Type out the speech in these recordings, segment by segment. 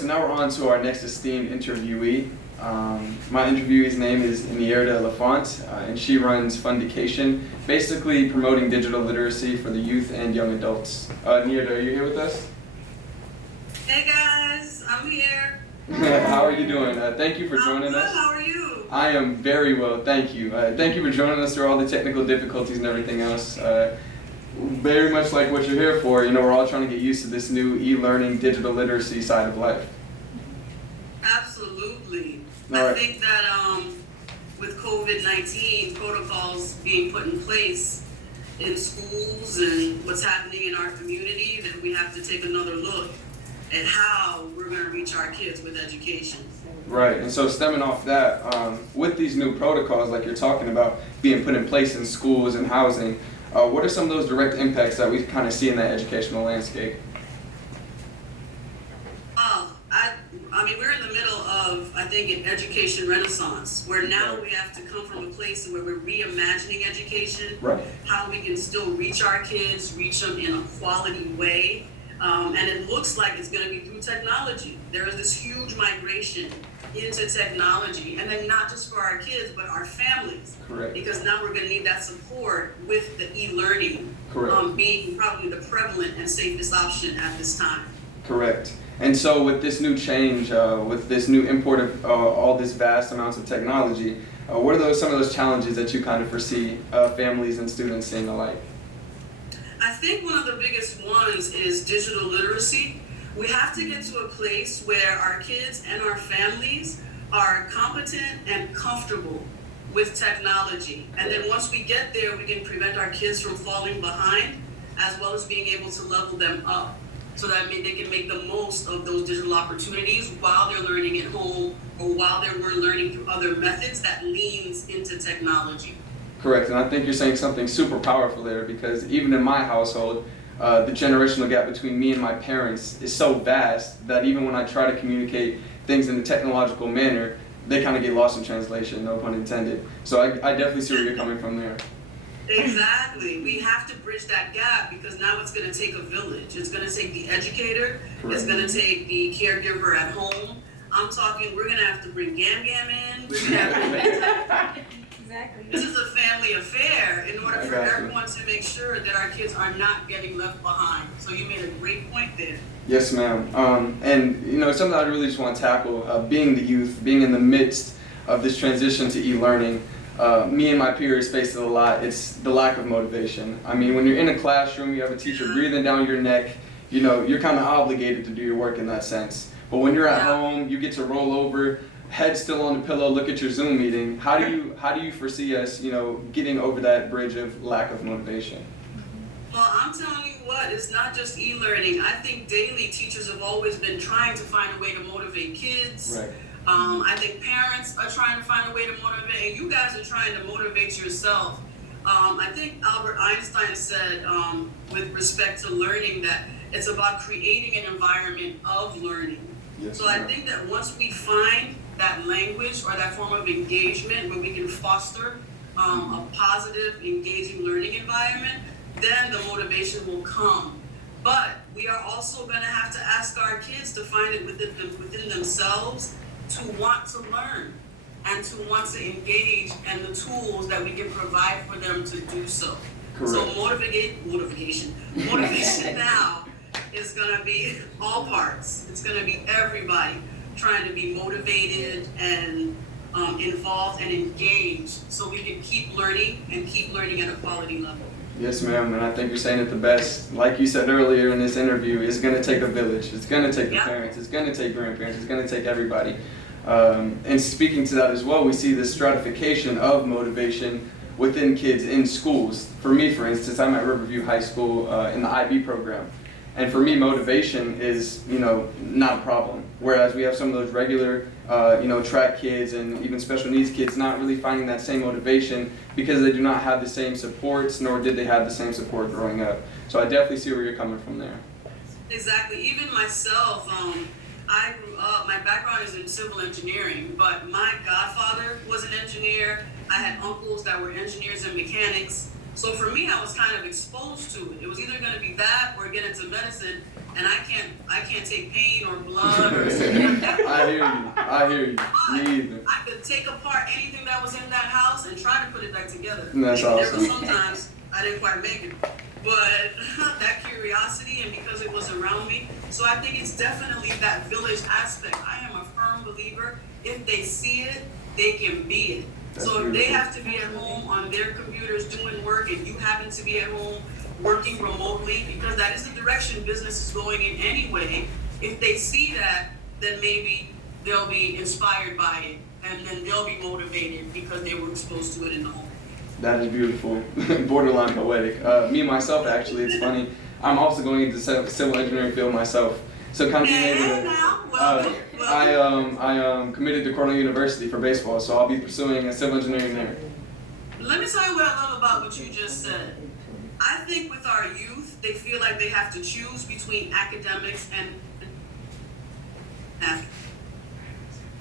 so now we're on to our next esteemed interviewee. My interviewee's name is Neirda and she runs Fundication, basically promoting digital literacy for the youth and young adults. Neirda, are you here with us? Hey guys, I'm here. How are you doing? Thank you for joining us. How are you? I am very well, thank you. Thank you for joining us through all the technical difficulties and everything else. Very much like what you're here for. You know, we're all trying to get used to this new e-learning, digital literacy side of life. Absolutely. All right. I think that with COVID-19 protocols being put in place in schools and what's happening in our community, that we have to take another look at how we're going to reach our kids with education. Right, and so stemming off that, with these new protocols like you're talking about being put in place in schools and housing, what are some of those direct impacts that we kind of see in that educational landscape? I mean, we're in the middle of, I think, an education renaissance, where now Right. we have to come from a place where we're reimagining education, Right. how we can still reach our kids, reach them in a quality way. And it looks like it's going to be through technology. There is this huge migration into technology, and then not just for our kids, but our families. Correct. Because now we're going to need that support with the e-learning being probably the prevalent and safest option at this time. Correct. And so with this new change, with this new import of all this vast amounts of technology, what are some of those challenges that you kind of foresee families and students seeing alike? I think one of the biggest ones is digital literacy. We have to get to a place where our kids and our families are competent and comfortable with technology. And then once we get there, we can prevent our kids from falling behind, as well as being able to level them up so that they can make the most of those digital opportunities while they're learning at home or while we're learning through other methods that leans into technology. Correct, and I think you're saying something super powerful there, because even in my household, the generational gap between me and my parents is so vast that even when I try to communicate things in a technological manner, they kind of get lost in translation, no pun intended. So I definitely see where you're coming from there. Exactly. We have to bridge that gap, because now it's going to take a village. It's going to take the educator. Correct. It's going to take the caregiver at home. I'm talking, we're going to have to bring Gam Gam in. We're going to have to Exactly. This is a family affair in order for everyone to make sure that our kids are not getting left behind. So you made a great point there. Yes, ma'am. And you know, something I really just want to tackle, being the youth, being in the midst of this transition to e-learning, me and my peers face it a lot. It's the lack of motivation. I mean, when you're in a classroom, you have a teacher breathing down your neck, you know, you're kind of obligated to do your work in that sense. But when you're at home, you get to roll over, head still on the pillow, look at your Zoom meeting. How do you foresee us, you know, getting over that bridge of lack of motivation? Well, I'm telling you what, it's not just e-learning. I think daily teachers have always been trying to find a way to motivate kids. Right. I think parents are trying to find a way to motivate, and you guys are trying to motivate yourself. I think Albert Einstein said, with respect to learning, that it's about creating an environment of learning. Yes, so I think that once we find that language or that form of engagement where we can foster a positive, engaging learning environment, then the motivation will come. But we are also going to have to ask our kids to find it within themselves to want to learn and to want to engage, and the tools that we can provide for them to do so. Correct. So motivation now is going to be all parts. It's going to be everybody trying to be motivated and involved and engaged, so we can keep learning and keep learning at a quality level. Yes, ma'am, and I think you're saying it the best. Like you said earlier in this interview, it's going to take a village. It's going to take the parents. It's going to take grandparents. It's going to take everybody. And speaking to that as well, we see this stratification of motivation within kids in schools. For me, for instance, I'm at Riverview High School in the IB program. And for me, motivation is, you know, not a problem. Whereas we have some of those regular, you know, track kids and even special needs kids not really finding that same motivation because they do not have the same supports, nor did they have the same support growing up. So I definitely see where you're coming from there. Exactly. Even myself, I grew up, my background is in civil engineering, but my godfather was an engineer. I had uncles that were engineers and mechanics. So for me, I was kind of exposed to it. It was either going to be that or get into medicine, and I can't take pain or blood or something like that. I hear you. Me either. I could take apart anything that was in that house and try to put it back together. That's awesome. There were sometimes I didn't quite make it, but that curiosity and because it was around me. So I think it's definitely that village aspect. I am a firm believer. If they see it, they can be it. That's so if they beautiful. have to be at home on their computers doing work and you happen to be at home working remotely, because that is the direction business is going in anyway, if they see that, then maybe they'll be inspired by it and then they'll be motivated because they were exposed to it in the home. That is beautiful. Borderline poetic. Me myself, actually, it's funny. I'm also going into the civil engineering field myself. So kind of being able to, I committed to Cornell University for baseball, so I'll be pursuing a civil engineering there. Let me tell you what I love about what you just said. I think with our youth, they feel like they have to choose between academics and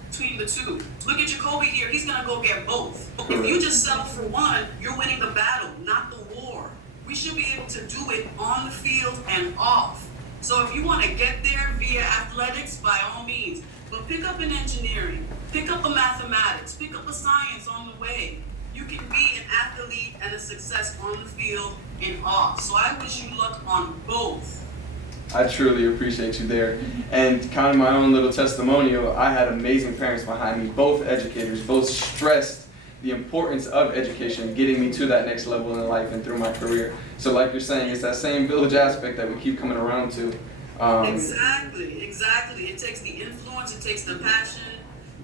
between the two. Look at Jacoby here, he's gonna go get both. If you just settle for one, you're winning the battle, not the war. We should be able to do it on the field and off. So if you want to get there via athletics, by all means, but pick up an engineering, pick up a mathematics, pick up a science on the way. You can be an athlete and a success on the field and off. So I wish you luck on both. I truly appreciate you there. And kind of my own little testimonial, I had amazing parents behind me, both educators, both stressed the importance of education, getting me to that next level in life and through my career. So like you're saying, it's that same village aspect that we keep coming around to. Exactly. It takes the influence, it takes the passion,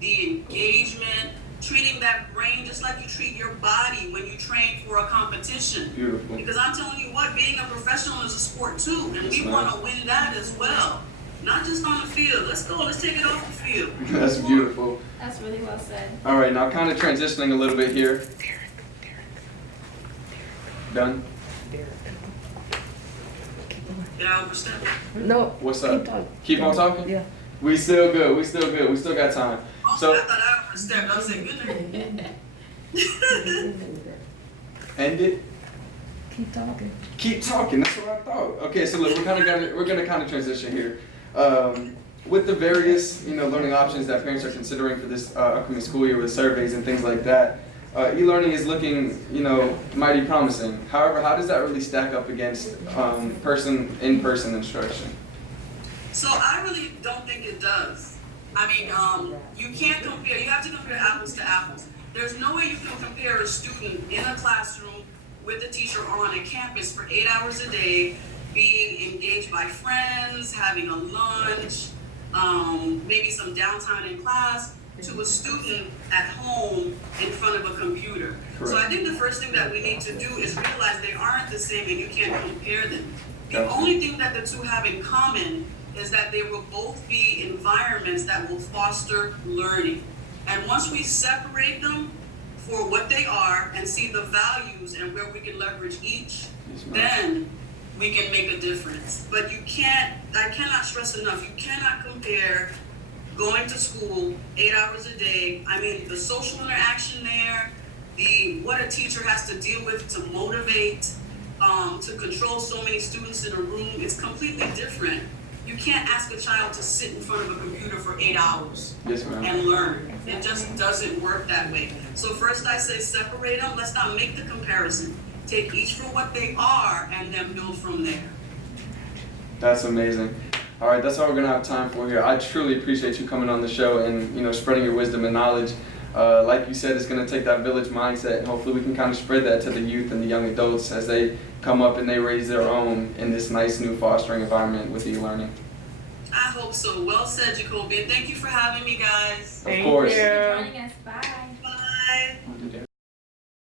the engagement, treating that brain just like you treat your body when you train for a competition. Beautiful. Because I'm telling you what, being a professional is a sport too, and we want to win that as well. Not just on the field. Let's go, let's take it off the field. That's beautiful. That's really well said. All right, now kind of transitioning a little bit here. Done? Did I overstep? No. What's up? Keep talking. Keep on talking? Yeah. We still good. We still got time. Oh, So I thought I overstepped. I was saying, goodness. end it. Keep talking. Keep talking. That's what I thought. Okay, so look, we're gonna kind of transition here. With the various learning options that parents are considering for this upcoming school year with surveys and things like that, e-learning is looking mighty promising. However, how does that really stack up against in-person instruction? So I really don't think it does. I mean, you can't compare, you have to compare apples to apples. There's no way you can compare a student in a classroom with a teacher or on a campus for 8 hours a day, being engaged by friends, having a lunch, maybe some downtime in class, to a student at home in front of a computer. Correct. So I think the first thing that we need to do is realize they aren't the same and you can't compare them. The Gotcha. only thing that the two have in common is that they will both be environments that will foster learning. And once we separate them for what they are and see the values and where we can leverage each, Yes, ma'am. then we can make a difference. But I cannot stress enough, you cannot compare going to school 8 hours a day. I mean, the social interaction there, what a teacher has to deal with to motivate, to control so many students in a room, it's completely different. You can't ask a child to sit in front of a computer for 8 hours Yes, ma'am. and learn. It just doesn't work that way. So first I say separate them. Let's not make the comparison. Take each for what they are and then build from there. That's amazing. All right, that's all we're gonna have time for here. I truly appreciate you coming on the show and spreading your wisdom and knowledge. Like you said, it's gonna take that village mindset, and hopefully we can kind of spread that to the youth and the young adults as they come up and they raise their own in this nice new fostering environment with e-learning. I hope so. Well said, Jacoby. And thank you for having me, guys. Of course. Thank you. Thanks for joining us. Bye. Bye. I'll do that.